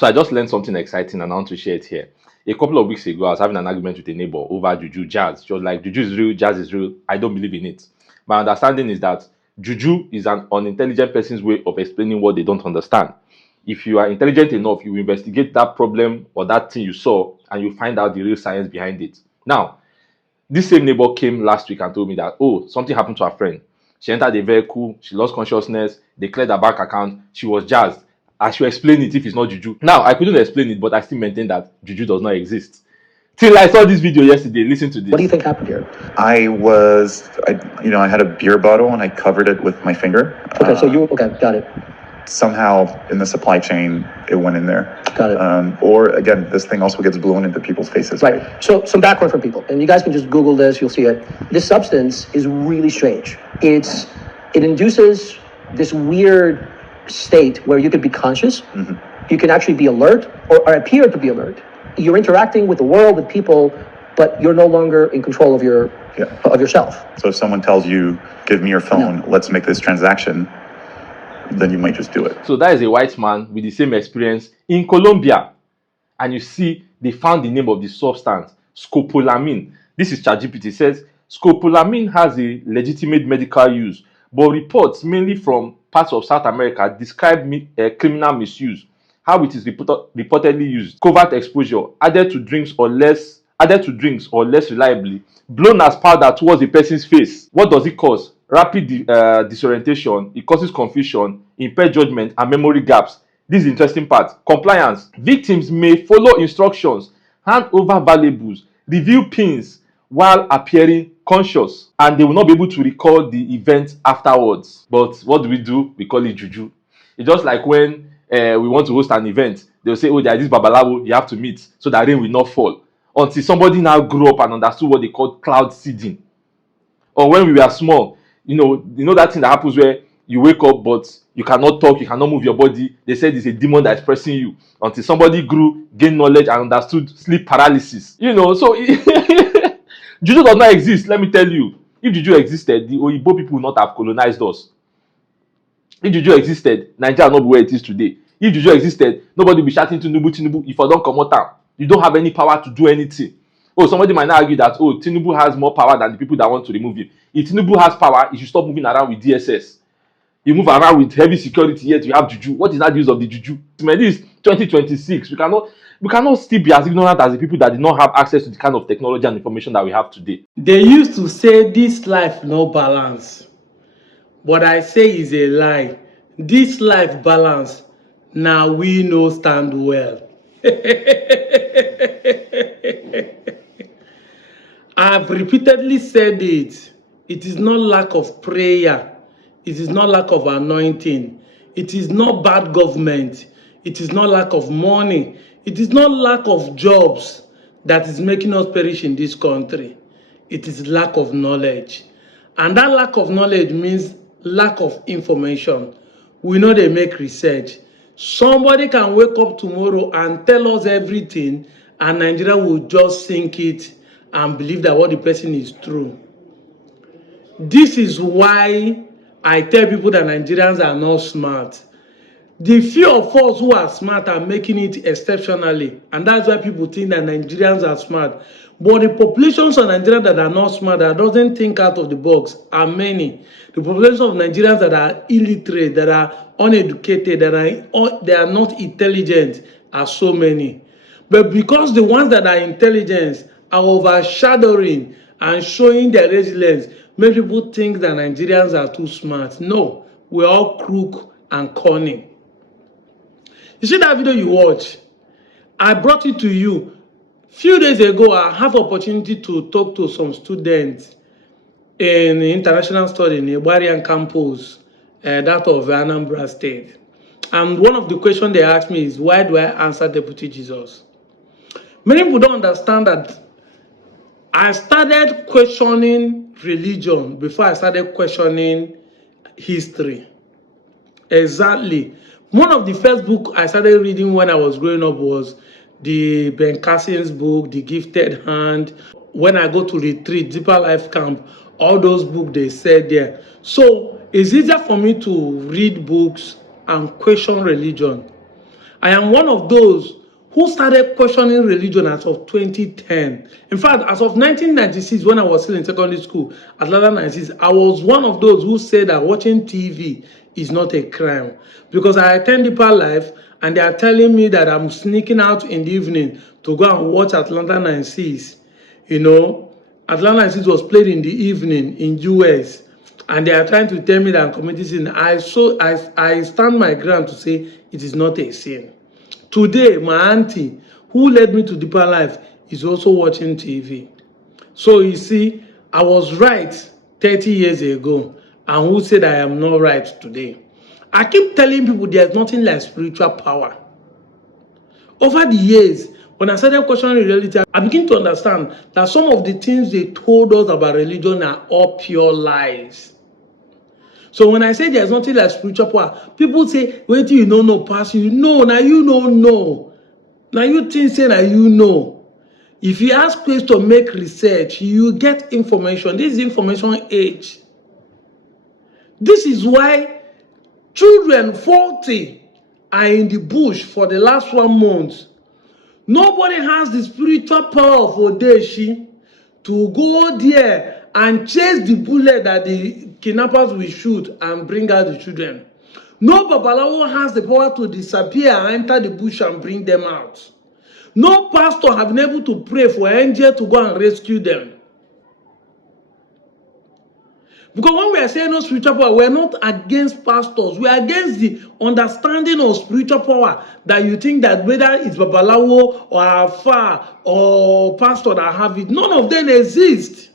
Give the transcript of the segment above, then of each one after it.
So I just learned something exciting and I want to share it here. A couple of weeks ago, I was having an argument with a neighbor over juju jazz. She was like, juju is real, jazz is real. I don't believe in it. My understanding is that juju is an unintelligent person's way of explaining what they don't understand. If you are intelligent enough, you investigate that problem or that thing you saw and you find out the real science behind it. Now, this same neighbor came last week and told me that, oh, something happened to her friend. She entered the vehicle, she lost consciousness, they cleared her bank account, she was jazzed. I should explain it if it's not juju. Now, I couldn't explain it, but I still maintain that juju does not exist. Till I saw this video yesterday, listen to this. What do you think happened here? I had a beer bottle and I covered it with my finger. Okay, got it. Somehow in the supply chain, it went in there. Got it. Or again, this thing also gets blown into people's faces. Right. So some background for people, and you guys can just Google this, you'll see it. This substance is really strange. It induces this weird state where you could be conscious. Mm-hmm. You can actually be alert or appear to be alert. You're interacting with the world, with people, but you're no longer in control of yourself. So if someone tells you, give me your phone, let's make this transaction, then you might just do it. So that is a white man with the same experience in Colombia. And you see, they found the name of the substance, scopolamine. This is ChatGPT. It says, scopolamine has a legitimate medical use, but reports mainly from parts of South America describe criminal misuse, how it is reportedly used, covert exposure, added to drinks or less reliably, blown as powder towards a person's face. What does it cause? Rapid disorientation. It causes confusion, impaired judgment, and memory gaps. This is the interesting part. Compliance. Victims may follow instructions, hand over valuables, reveal pins while appearing conscious, and they will not be able to recall the event afterwards. But what do? We call it juju. It's just like when we want to host an event, they'll say, oh, there is this babalawo you have to meet so that rain will not fall. Until somebody now grew up and understood what they call cloud seeding. Or when we were small, you know that thing that happens where you wake up but you cannot talk, you cannot move your body. They said it's a demon that is pressing you. Until somebody grew, gained knowledge, and understood sleep paralysis. So juju does not exist. Let me tell you, if juju existed, the Oyibo people would not have colonized us. If juju existed, Nigeria would not be where it is today. If juju existed, nobody would be shouting Tinubu. If I don't come out, you don't have any power to do anything. Oh, somebody might now argue that, oh, Tinubu has more power than the people that want to remove him. If Tinubu has power, he should stop moving around with DSS. You move around with heavy security, yet you have juju. What is that use of the juju? This is 2026. We cannot still be as ignorant as the people that did not have access to the kind of technology and information that we have today. They used to say this life no balance. But I say is a lie. This life balance, now we no stand well. I've repeatedly said it. It is not lack of prayer. It is not lack of anointing. It is not bad government. It is not lack of money. It is not lack of jobs that is making us perish in this country. It is lack of knowledge. And that lack of knowledge means lack of information. We know they make research. Somebody can wake up tomorrow and tell us everything, and Nigeria will just think it and believe that what the person is true. This is why I tell people that Nigerians are not smart. The few of us who are smart are making it exceptionally, and that's why people think that Nigerians are smart. But the populations of Nigeria that are not smart, that doesn't think out of the box, are many. The population of Nigerians that are illiterate, that are uneducated, they are not intelligent, are so many. But because the ones that are intelligent are overshadowing and showing their resilience, make people think that Nigerians are too smart. No, we're all crook and cunning. You see that video you watch? I brought it to you. Few days ago, I have opportunity to talk to some students in international study in Ibarian campus, that of Anambra State. And one of the questions they asked me is, why do I answer Deputy Jesus? Many people don't understand that I started questioning religion before I started questioning history. Exactly. One of the first books I started reading when I was growing up was the Ben Carson's book, The Gifted Hand. When I go to retreat, Deeper Life Camp, all those books they said there. So it's easier for me to read books and question religion. I am one of those who started questioning religion as of 2010. In fact, as of 1996, when I was still in secondary school, Atlanta 96, I was one of those who said that watching TV is not a crime. Because I attend Deeper Life, and they are telling me that I'm sneaking out in the evening to go and watch Atlanta 96. You know, Atlanta 96 was played in the evening in US. And they are trying to tell me that I'm committing sin. I stand my ground to say it is not a sin. Today, my auntie, who led me to Deeper Life, is also watching TV. So you see, I was right 30 years ago, and who said I am not right today? I keep telling people there's nothing like spiritual power. Over the years, when I started questioning reality, I begin to understand that some of the things they told us about religion are all pure lies. So when I say there's nothing like spiritual power, people say, wait till you don't know, pass you. No, now you don't know. Now you think say now you know. If you ask questions to make research, you get information. This is information age. This is why children 40 are in the bush for the last 1 month. Nobody has the spiritual power of Odeshi to go there and chase the bullet that the kidnappers will shoot and bring out the children. No Babalawo has the power to disappear and enter the bush and bring them out. No pastor have been able to pray for angel to go and rescue them. Because when we are saying no spiritual power, we are not against pastors. We are against the understanding of spiritual power that you think that whether it's Babalawo or Afa or pastor that have it, none of them exist.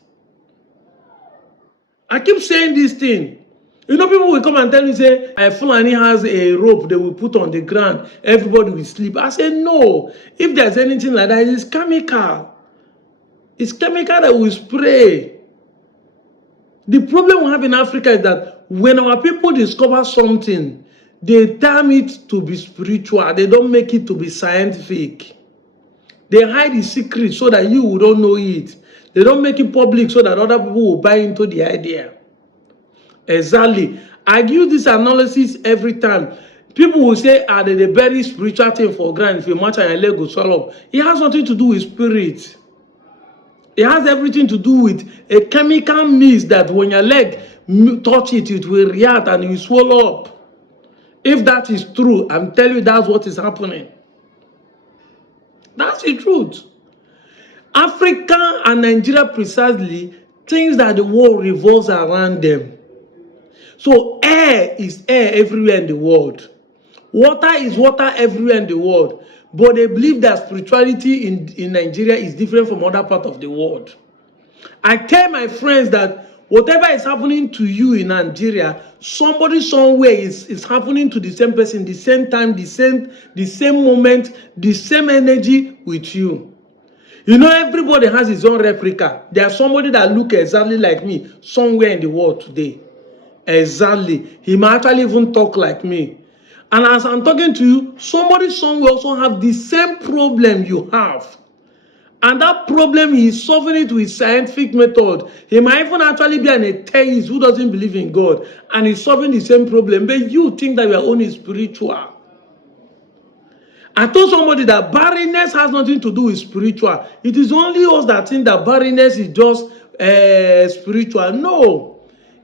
I keep saying this thing. You know, people will come and tell you, say, Fulani has a rope they will put on the ground. Everybody will sleep. I say, no. If there's anything like that, it's chemical. It's chemical that will spray. The problem we have in Africa is that when our people discover something, they term it to be spiritual. They don't make it to be scientific. They hide the secret so that you don't know it. They don't make it public so that other people will buy into the idea. Exactly. I use this analysis every time. People will say, are they the very spiritual thing for granted? If you match and your leg will swallow up. It has nothing to do with spirit. It has everything to do with a chemical mist that when your leg touch it, it will react and it will swallow up. If that is true, I'm telling you that's what is happening. That's the truth. Africa and Nigeria precisely thinks that the world revolves around them. So air is air everywhere in the world. Water is water everywhere in the world. But they believe that spirituality in Nigeria is different from other parts of the world. I tell my friends that whatever is happening to you in Nigeria, somebody somewhere is happening to the same person, the same time, the same moment, the same energy with you. You know, everybody has his own replica. There's somebody that looks exactly like me somewhere in the world today. Exactly. He might actually even talk like me. And as I'm talking to you, somebody somewhere also have the same problem you have. And that problem, he is solving it with scientific method. He might even actually be an atheist who doesn't believe in God. And he's solving the same problem. But you think that your own is spiritual. I told somebody that barrenness has nothing to do with spiritual. It is only us that think that barrenness is just spiritual. No.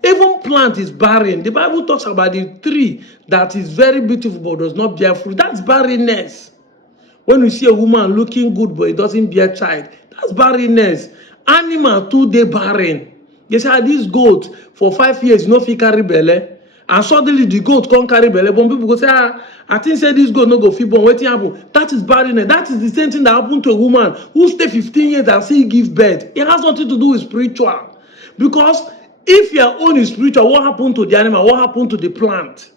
Even plant is barren. The Bible talks about the tree that is very beautiful but does not bear fruit. That's barrenness. When you see a woman looking good but it doesn't bear child, that's barrenness. Animal too, they barren. They say, this goat for 5 years, no fit carry belle. And suddenly the goat can't carry belle. But people go say, I think say this goat no go fit born. Wetin happen? That is barrenness. That is the same thing that happened to a woman who stay 15 years and still give birth. It has nothing to do with spiritual. Because if your own is spiritual, what happened to the animal? What happened to the plant?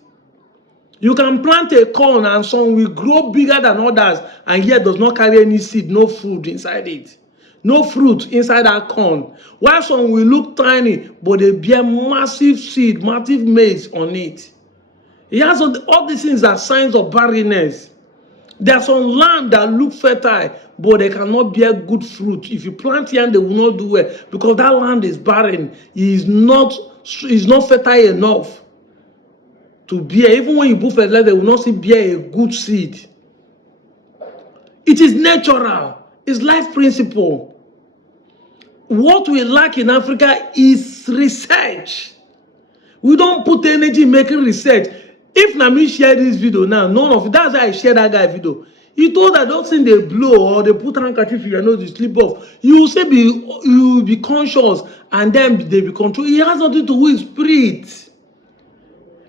You can plant a corn and some will grow bigger than others and yet does not carry any seed, no fruit inside it. No fruit inside that corn. While some will look tiny, but they bear massive seed, massive maize on it. It has all these things are signs of barrenness. There's some land that look fertile, but they cannot bear good fruit. If you plant here, they will not do well because that land is barren. It is not fertile enough to bear. Even when you put fertilizer, they will not see bear a good seed. It is natural. It's life principle. What we lack in Africa is research. We don't put energy in making research. If Nami share this video now, none of it. That's why I share that guy video. He told that don't think they blow or they put handkerchief in your nose to sleep off. You will say you will be conscious and then they be controlled. It has nothing to do with spirit.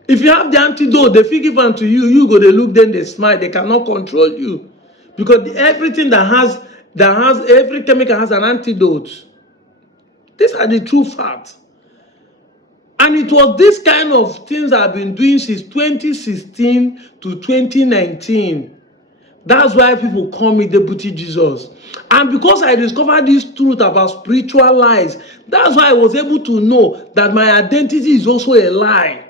If you have the antidote, they feel give unto you, you go, they look, then they smile. They cannot control you. Because everything every chemical has an antidote. These are the true facts. And it was this kind of things I've been doing since 2016 to 2019. That's why people call me Deputy Jesus. And because I discovered this truth about spiritual lies, that's why I was able to know that my identity is also a lie.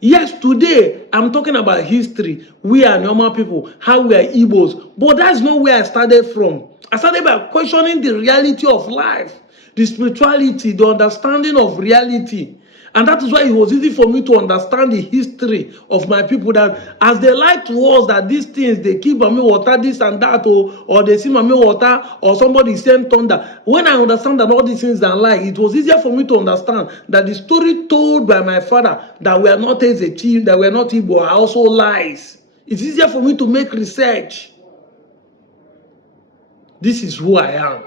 Yes, today I'm talking about history. We are normal people, how we are Igbos. But that's not where I started from. I started by questioning the reality of life, the spirituality, the understanding of reality. And that is why it was easy for me to understand the history of my people, that as they lie to us that these things, they keep Mami water, this and that, or they see Mami water, or somebody send thunder. When I understand that all these things are lie, it was easier for me to understand that the story told by my father that we are not as a team, that we are not Igbo, are also lies. It's easier for me to make research. This is who I am.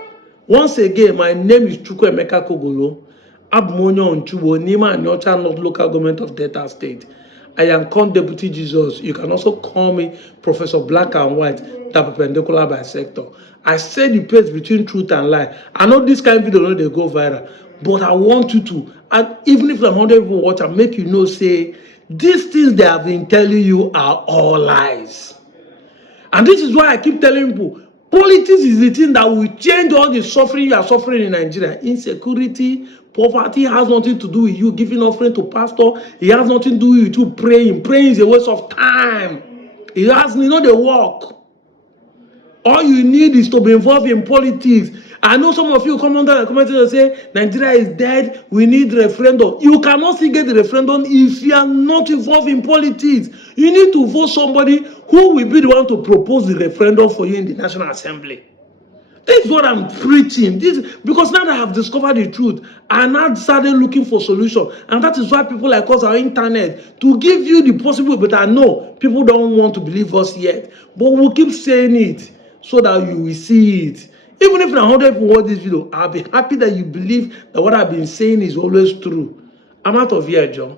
Once again, my name is Chukwuemeka Kogolo. Abmonyo Onchubo, Nima Anyocha, North Local Government of Delta State. I am called Deputy Jesus. You can also call me Professor Black and White, the perpendicular bisector. I say the place between truth and lie. I know this kind of video, they go viral, but I want you to, and even if 100 people watch, I make you know, say, these things they have been telling you are all lies. And this is why I keep telling people, politics is the thing that will change all the suffering you are suffering in Nigeria. Insecurity, poverty has nothing to do with you giving offering to pastor. It has nothing to do with you praying. Praying is a waste of time. It has the work. All you need is to be involved in politics. I know some of you come under the comment and say, Nigeria is dead, we need referendum. You cannot still get the referendum if you are not involved in politics. You need to vote somebody who will be the one to propose the referendum for you in the National Assembly. This is what I'm preaching. Because now that I have discovered the truth, I now started looking for solutions. And that is why people like us are internet, to give you the possible, but I know people don't want to believe us yet. But we'll keep saying it so that you will see it. Even if 100 people watch this video, I'll be happy that you believe that what I've been saying is always true. I'm out of here, John.